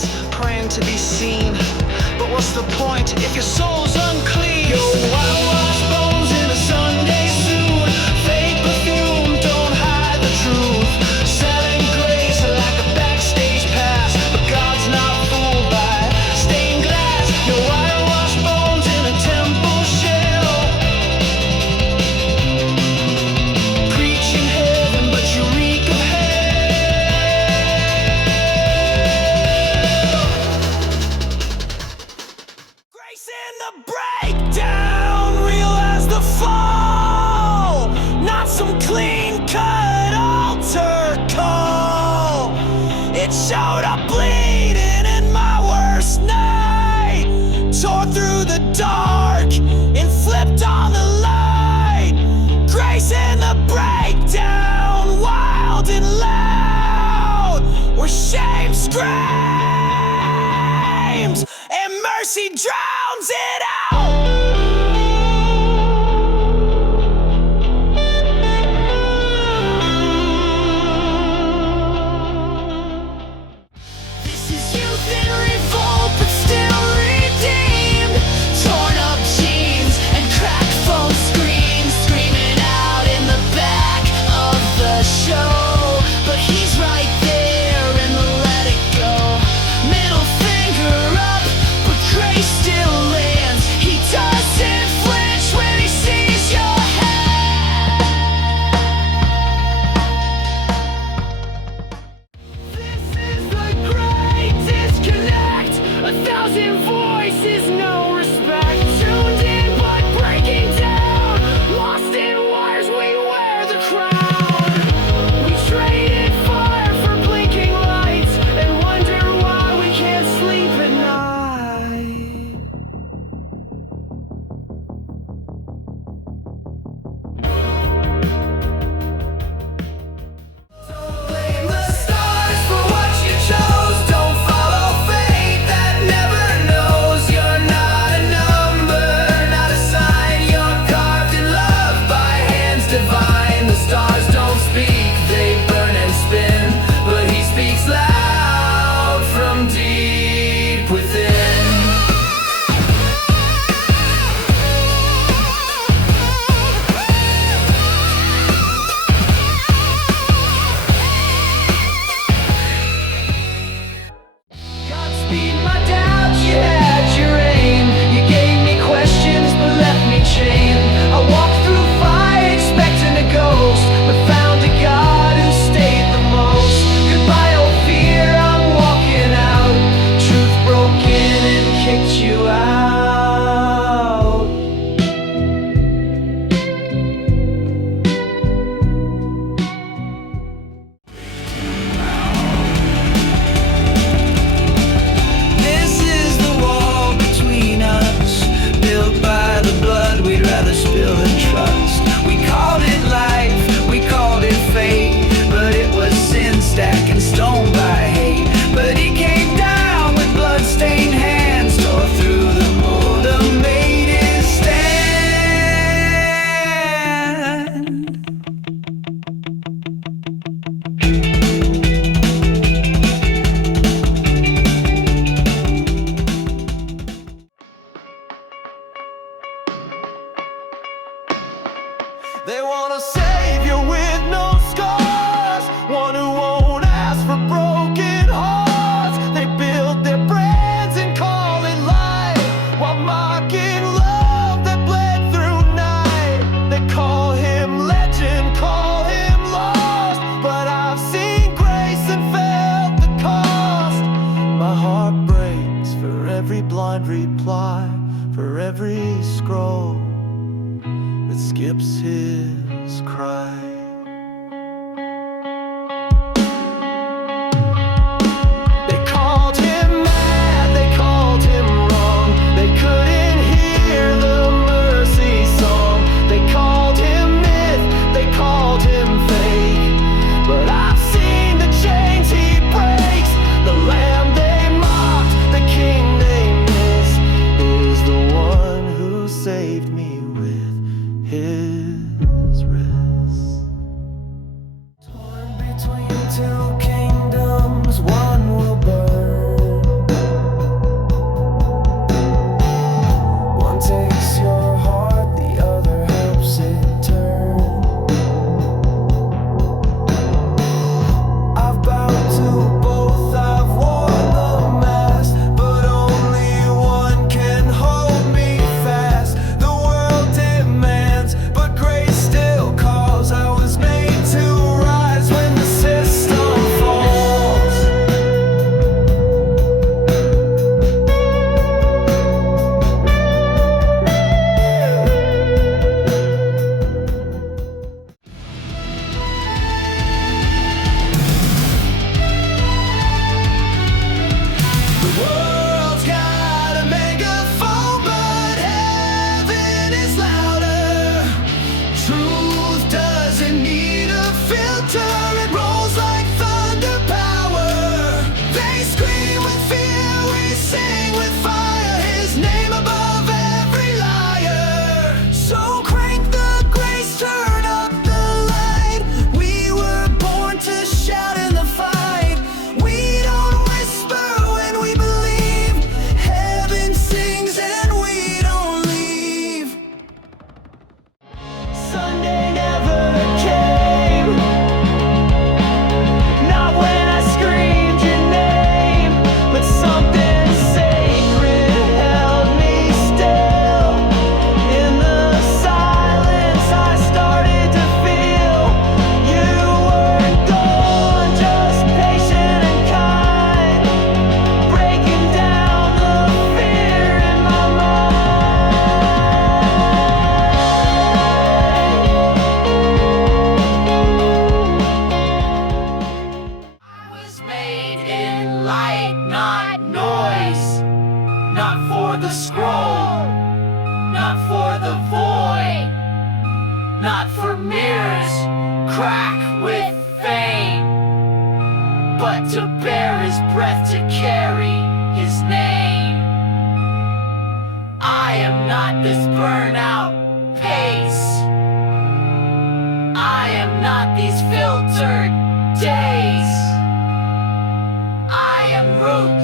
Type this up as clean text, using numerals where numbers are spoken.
nights praying to be seen. But what's the point if your soul's unclean? Your whitewashed bones in a Sunday suit, fake perfume, don't hide the truth. Selling grace like a backstage pass, but God's not fooled by stained glass. Your whitewashed bones in a temple shell, preaching heaven, but you reek of hell. Grace in the breakdown, real as the fall, not some clean-cut altar call. It showed up bleeding in my worst night, tore through the dark and flipped on the light. Grace in the breakdown, wild and loud, where shame screams and mercy drowns it out. This is youth in revolt, but still redeemed. Torn up jeans and cracked phone screens, screaming out in the back of the show. But he's right there in the let it go. Middle finger up, but grace still lands. He light, not noise. Not for the scroll, not for the void, not for mirrors crack with fame, but to bear his breath, to carry his name. I am not this burnout pace. I am not these filtered days. I am root